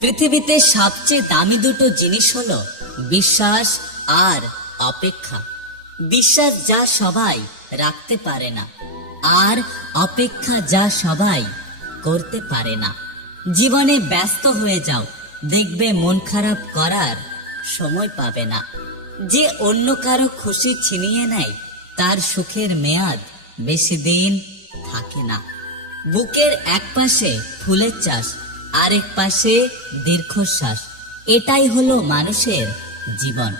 পৃথিবীতে সবচেয়ে দামি দুটো জিনিস হলো বিশ্বাস আর অপেক্ষা। বিশ্বাস যা সবাই রাখতে পারে না, আর অপেক্ষা যা সবাই করতে পারে না। জীবনে ব্যস্ত হয়ে যাও, দেখবে মন খারাপ করার সময় পাবে না। যে অন্য কারো খুশি ছিনিয়ে নেয়, তার সুখের মেয়াদ বেশি দিন থাকে না। বুকের এক পাশে ফুলের চাষ, আরেক পাশে দীর্ঘশ্বাস। এটাই হলো মানুষের জীবন।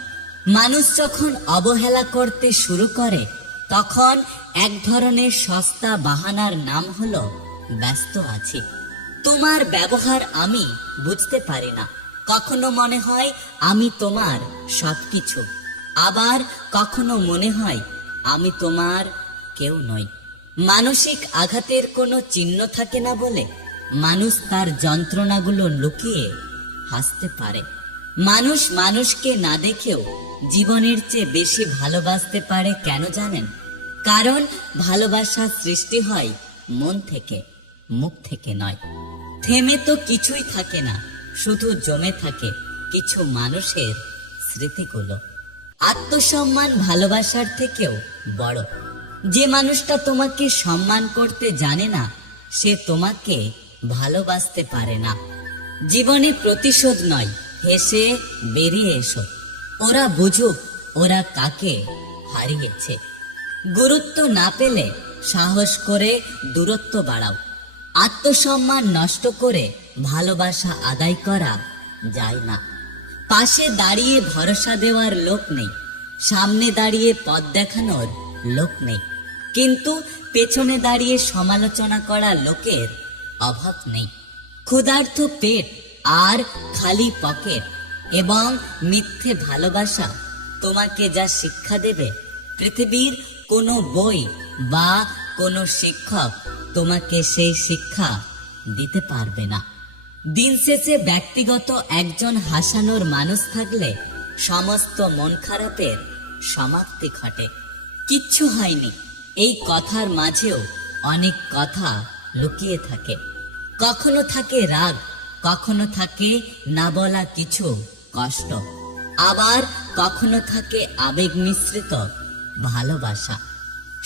মানুষ যখন অবহেলা করতে শুরু করে, তখন এক ধরনের সস্তা বাহানার নাম হলো ব্যস্ত আছি। তোমার ব্যবহার আমি বুঝতে পারি না। কখনো মনে হয় আমি তোমার সবকিছু, আবার কখনো মনে হয় আমি তোমার কেউ নই। মানসিক আঘাতের কোনো চিহ্ন থাকে না বলে মানুষ তার যন্ত্রণাগুলো লুকিয়ে হাসতে পারে। মানুষ মানুষকে না দেখেও জীবনের চেয়ে বেশি ভালোবাসতে পারে। কেন জানেন? কারণ ভালোবাসা সৃষ্টি হয় মন থেকে, মুখ থেকে নয়। থেমে তো কিছুই থাকে না, শুধু জমে থাকে কিছু মানুষের স্মৃতিগুলো। আত্মসম্মান ভালোবাসার থেকেও বড়। যে মানুষটা তোমাকে সম্মান করতে জানে না, সে তোমাকে ভালোবাসতে পারে না। জীবনে প্রতিশোধ নয়, হেসে বেরিয়ে এসো। ওরা বুঝুক ওরা কাকে হারিয়েছে। গুরুত্ব না পেলে সাহস করে দূরত্ব বাড়াও। আত্মসম্মান নষ্ট করে ভালোবাসা আদায় করা যায় না। পাশে দাঁড়িয়ে ভরসা দেওয়ার লোক নেই, সামনে দাঁড়িয়ে পথ দেখানোর লোক নেই, কিন্তু পেছনে দাঁড়িয়ে সমালোচনা করা লোকের অভাব নেই। ক্ষুধার্ত পেট আর খালি পকেট এবং মিথ্যে ভালোবাসা তোমাকে যা শিক্ষা দেবে, পৃথিবীর কোনো বই বা কোনো শিক্ষক তোমাকে সেই শিক্ষা দিতে পারবে না। দিন শেষে ব্যক্তিগত একজন হাসানোর মানুষ থাকলে সমস্ত মন খারাপের সমাপ্তি ঘটে। কিচ্ছু হয়নি, এই কথার মাঝেও অনেক কথা লুকিয়ে থাকে। কখনো থাকে রাগ, কখনো থাকে না বলা কিছু কষ্ট, আবার কখনো থাকে আবেগ মিশ্রিত ভালোবাসা।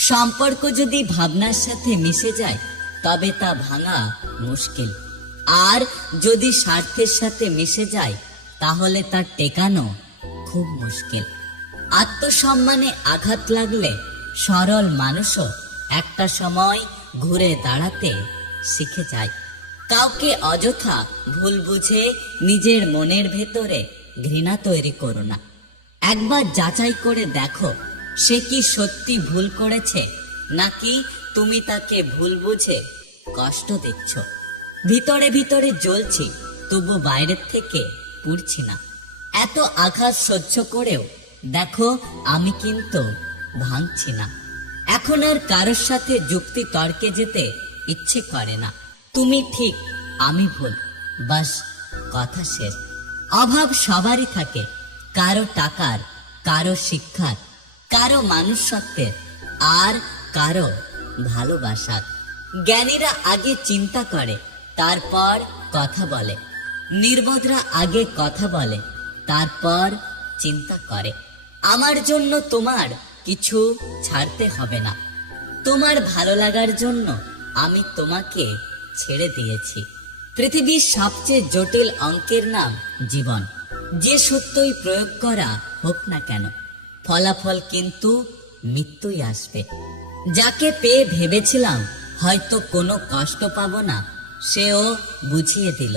সম্পর্ক যদি ভাবনার সাথে মিশে যায়, তবে তা ভাঙা মুশকিল। আর যদি স্বার্থের সাথে মিশে যায়, তাহলে তা টেকানো খুব মুশকিল। আত্মসম্মানে আঘাত লাগলে সরল মানুষও একটা সময় ঘুরে দাঁড়াতে শিখে যায়। কাউকে অযথা ভুল বুঝে নিজের মনের ভেতরে ঘৃণা তৈরি করো না। একবার যাচাই করে দেখো, সে কি সত্যি ভুল করেছে, নাকি তুমি তাকে ভুল বুঝে কষ্ট দিচ্ছ। ভিতরে ভিতরে জ্বলছি, তবু বাইরের থেকে পুড়ছি না। এত আঘাত সহ্য করেও দেখো আমি কিন্তু ভাঙছি না। এখন আর কারোর সাথে যুক্তি তর্কে যেতে ইচ্ছে করে না। তুমি ঠিক, আমি ভুল, বাস কথা শেষ। অভাব সবারই থাকে, কারো টাকার, কারো শিক্ষার, কারো মানুষত্বের, আর কারো ভালোবাসার। জ্ঞানীরা আগে চিন্তা করে, তারপর কথা বলে। নির্বোধরা আগে কথা বলে, তারপর চিন্তা করে। আমার জন্য তোমার কিছু ছাড়তে হবে না। তোমার ভালো লাগার জন্য আমি তোমাকে ছেড়ে দিয়েছি। পৃথিবীর সবচেয়ে জটিল অঙ্কের নাম জীবন। যে সত্যই প্রয়োগ করা হোক না কেন, ফলাফল কিন্তু মৃত্যুই আসবে। যাকে পেয়ে ভেবেছিলাম হয়তো কোনো কষ্ট পাবো না, সেও বুঝিয়ে দিল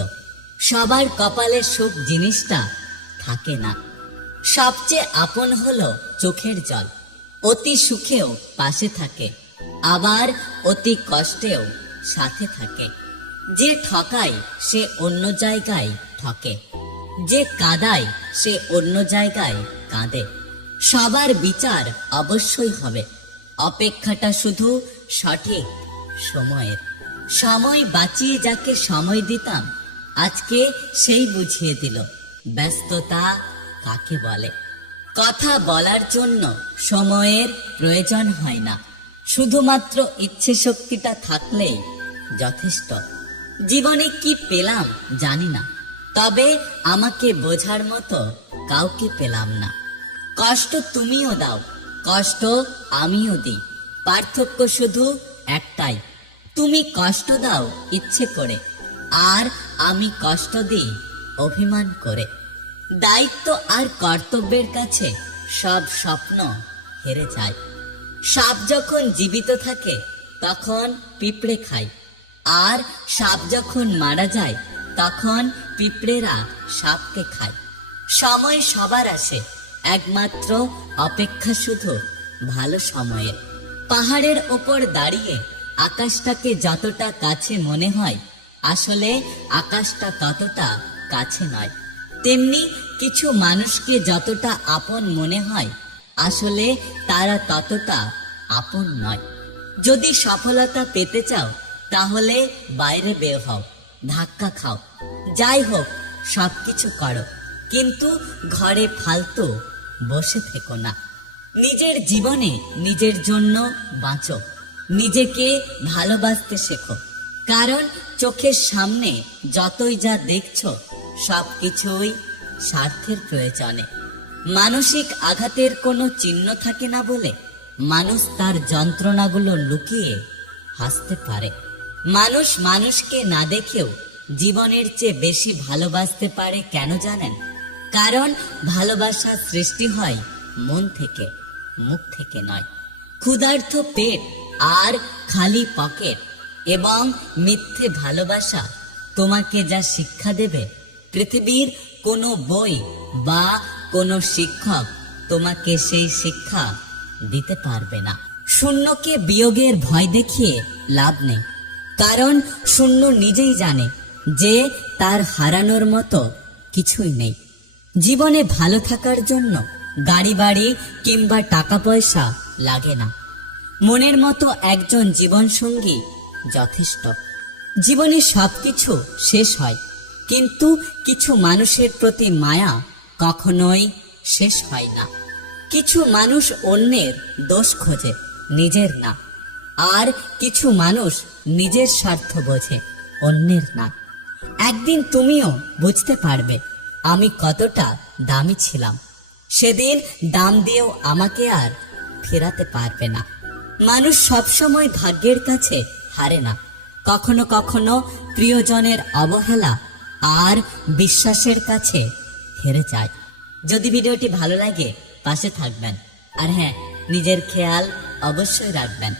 সবার কপালে সুখ জিনিসটা থাকে না। সবচেয়ে আপন হলো চোখের জল। অতি সুখেও পাশে থাকে, আবার অতি কষ্টেও সাথে থাকে। যে ঠকায় সে অন্য জায়গায় ঠকে, যে কাঁদায় সে অন্য জায়গায় কাঁদে। সবার বিচার অবশ্যই হবে, অপেক্ষাটা শুধু সঠিক সময়ের। সময় বাঁচিয়ে যাকে সময় দিতাম, আজকে সেই বুঝিয়ে দিল ব্যস্ততা কাকে বলে। কথা বলার জন্য সময়ের প্রয়োজন হয় না, শুধুমাত্র ইচ্ছে শক্তিটা থাকলেই যথেষ্ট। জীবনে কি পেলাম জানি না, তবে আমাকে বোঝার মতো কাউকে পেলাম না। কষ্ট তুমিও দাও, কষ্ট আমিও দিই, পার্থক্য শুধু একটাই, তুমি কষ্ট দাও ইচ্ছে করে, আর আমি কষ্ট দিই অভিমান করে। দায়িত্ব আর কর্তব্যের কাছে সব স্বপ্ন হেরে যায়। সাপ যখন জীবিত থাকে তখন পিঁপড়ে খায়, আর সাপ যখন মারা যায় তখন পিঁপড়েরা সাপকে খায়। সময় সবার আসে, একমাত্র অপেক্ষা শুধু ভালো সময়ের। পাহাড়ের ওপর দাঁড়িয়ে আকাশটাকে যতটা কাছে মনে হয়, আসলে আকাশটা ততটা কাছে নয়। তেমনি কিছু মানুষকে যতটা আপন মনে হয়, আসলে তারা ততটা আপন নয়। যদি সফলতা পেতে চাও তাহলে বাইরে বের হও, ধাক্কা খাও, যাই হোক সবকিছু করো, কিন্তু ঘরে ফালতু বসে থেকো না। নিজের জীবনে নিজের জন্য বাঁচো, নিজেকে ভালোবাসতে শেখো, কারণ চোখের সামনে যতই যা দেখছো সবকিছুই স্বার্থের প্রয়োজনে। মানসিক আঘাতের কোনো চিহ্ন থাকে না বলে মানুষ তার যন্ত্রণাগুলো লুকিয়ে হাসতে পারে। মানুষ মানুষকে না দেখেও জীবনের চেয়ে বেশি ভালোবাসতে পারে, কেন জানেন? কারণ ভালোবাসা সৃষ্টি হয় মন থেকে, মুখ থেকে নয়। ক্ষুধার্ত পেট আর খালি পকেট এবং মিথ্যে ভালোবাসা তোমাকে যা শিক্ষা দেবে, পৃথিবীর কোনো বই বা কোনো শিক্ষক তোমাকে সেই শিক্ষা দিতে পারবে না। শূন্যকে বিয়োগের ভয় দেখিয়ে লাভ নেই, কারণ শূন্য নিজেই জানে যে তার হারানোর মতো কিছুই নেই। জীবনে ভালো থাকার জন্য গাড়ি বাড়ি কিংবা টাকা পয়সা লাগে না, মনের মতো একজন জীবনসঙ্গী যথেষ্ট। জীবনে সবকিছু শেষ হয়, কিন্তু কিছু মানুষের প্রতি মায়া কখনোই শেষ হয় না। কিছু মানুষ অন্যের দোষ খোঁজে, নিজের না। আর কিছু মানুষ নিজের স্বার্থ বোঝে, অন্যের না। একদিন তুমিও বুঝতে পারবে আমি কতটা দামি ছিলাম। সেদিন দাম দিয়েও আমাকে আর ফেরাতে পারবে না। মানুষ সবসময় ভাগ্যের কাছে হারে না, কখনো কখনো প্রিয়জনের অবহেলা আর বিশ্বাসের কাছে হেরে যায়। যদি ভিডিওটি ভালো লাগে পাশে থাকবেন, আর হ্যাঁ, নিজের খেয়াল অবশ্যই রাখবেন।